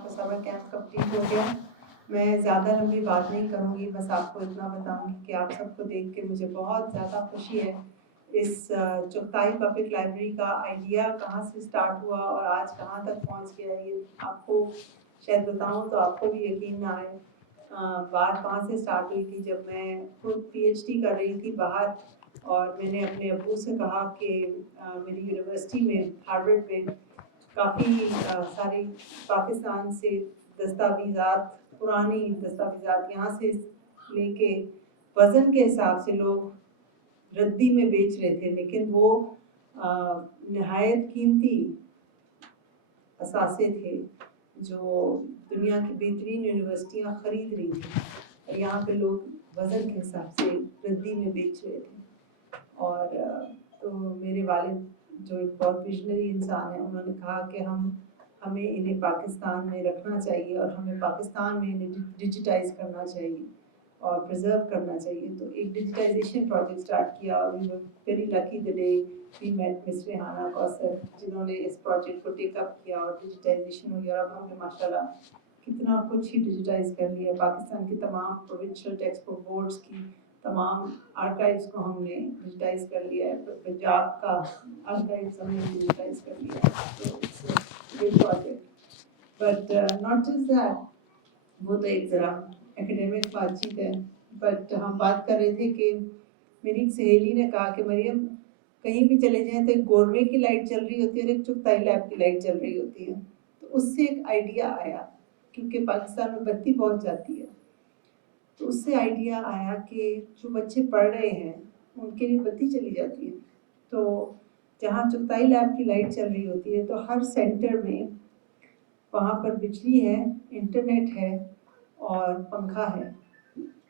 آپ کا summer camp complete ہو گیا. میں زیادہ لمبی بات نہیں کروں گی, بس آپ کو اتنا بتاؤں گی کہ آپ سب کو دیکھ کے مجھے بہت زیادہ خوشی ہے. اس چغتائی پبلک لائبریری کا آئیڈیا کہاں سے سٹارٹ ہوا اور آج کہاں تک پہنچ گیا, یہ آپ کو شاید بتاؤں تو آپ کو بھی یقین نہ آئے. بات کہاں سے سٹارٹ ہوئی تھی, جب میں خود پی ایچ ڈی کر رہی تھی باہر, اور میں نے اپنے ابو سے کہا کہ میری یونیورسٹی میں ہارورڈ میں کافی سارے پاکستان سے دستاویزات, پرانی دستاویزات یہاں سے لے کے وزن کے حساب سے لوگ ردی میں بیچ رہے تھے, لیکن وہ نہایت قیمتی اثاثے تھے جو دنیا کی بہترین یونیورسٹیاں خرید رہی تھیں, اور یہاں پہ لوگ وزن کے حساب سے ردی میں بیچ رہے تھے. اور تو میرے والد جو ایک بہت ویژنری انسان ہیں, انہوں نے کہا کہ ہمیں انہیں پاکستان میں رکھنا چاہیے اور ہمیں پاکستان میں انہیں ڈیجیٹائز کرنا چاہیے اور پرزرو کرنا چاہیے. تو ایک ڈیجیٹائزیشن پروجیکٹ اسٹارٹ کیا, اور we were very lucky the day we met miss Rehana Kausar, جنہوں نے اس پروجیکٹ کو ٹیک اپ کیا اور ڈیجیٹائزیشن ہوئی. اور اب ہم نے ماشاء اللہ کتنا کچھ ہی ڈیجیٹائز کر لیا. پاکستان کی تمام پروونشل ٹیکسٹ بک بورڈز کی تمام آرکائیوز کو ہم نے ڈیجیٹائز کر لیا ہے. پنجاب کا آرکائیوز ہم نے ڈیجیٹائز کر لیا ہے. تو یہ project, but not just that, وہ تو ایک ذرا اکیڈیمک بات چیت ہے. بٹ ہم بات کر رہے تھے کہ میری ایک سہیلی نے کہا کہ مریم, کہیں بھی چلے جائیں تو ایک گورنمنٹ کی لائٹ چل رہی ہوتی ہے اور ایک چغتائی لیب کی لائٹ چل رہی ہوتی ہے. تو اس سے ایک آئیڈیا آیا, کیونکہ پاکستان میں بتی پہنچ جاتی ہے, تو اس سے آئیڈیا آیا کہ جو بچے پڑھ رہے ہیں ان کے لیے بتی چلی جاتی ہے. تو جہاں چغتائی لیب کی لائٹ چل رہی ہوتی ہے تو ہر سینٹر میں وہاں پر بجلی ہے, انٹرنیٹ ہے اور پنکھا ہے,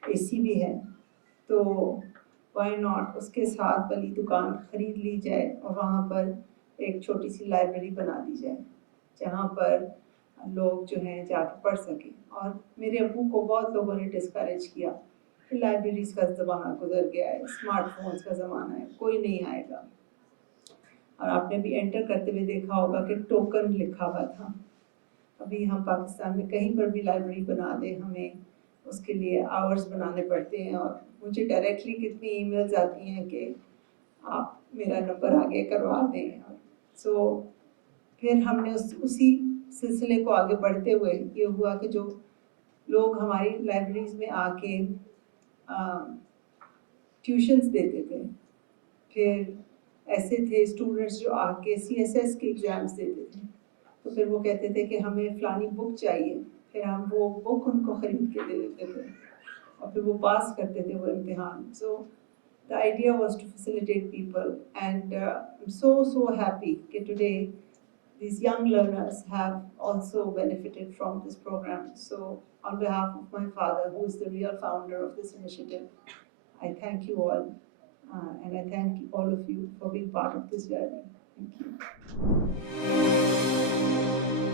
اے سی بھی ہے. تو وائی ناٹ اس کے ساتھ والی دکان خرید لی جائے اور وہاں پر ایک چھوٹی سی لائبریری بنا دی جائے جہاں پر لوگ جو ہیں جا کے پڑھ سکیں. اور میرے ابو کو بہت لوگوں نے ڈسکریج کیا کہ لائبریریز کا زمانہ گزر گیا ہے, اسمارٹ فونز کا زمانہ ہے, کوئی نہیں آئے گا. اور آپ نے بھی انٹر کرتے ہوئے دیکھا ہوگا کہ ٹوکن لکھا ہوا تھا. ابھی ہم پاکستان میں کہیں پر بھی لائبریری بنا دیں, ہمیں اس کے لیے آورز بنانے پڑتے ہیں. اور مجھے ڈائریکٹلی کتنی ای میلز آتی ہیں کہ آپ میرا نمبر آگے کروا دیں. سو پھر ہم نے اسی سلسلے کو آگے بڑھتے ہوئے یہ ہوا کہ جو لوگ ہماری لائبریریز میں آ کے ٹیوشنز دیتے تھے, پھر ایسے تھے اسٹوڈنٹس جو آ کے سی ایس ایس کے ایگزامس دیتے تھے, تو پھر وہ کہتے تھے کہ ہمیں فلانی بک چاہیے, پھر ہم وہ بک ان کو خرید کے دے دیتے تھے اور پھر وہ پاس کرتے تھے وہ امتحان. سو the idea was to facilitate people, and I'm so happy that today these young learners have also benefited from this program. So on behalf of my father, who is the real founder of this initiative, I thank you all, and I thank all of you for being part of this journey. Thank you.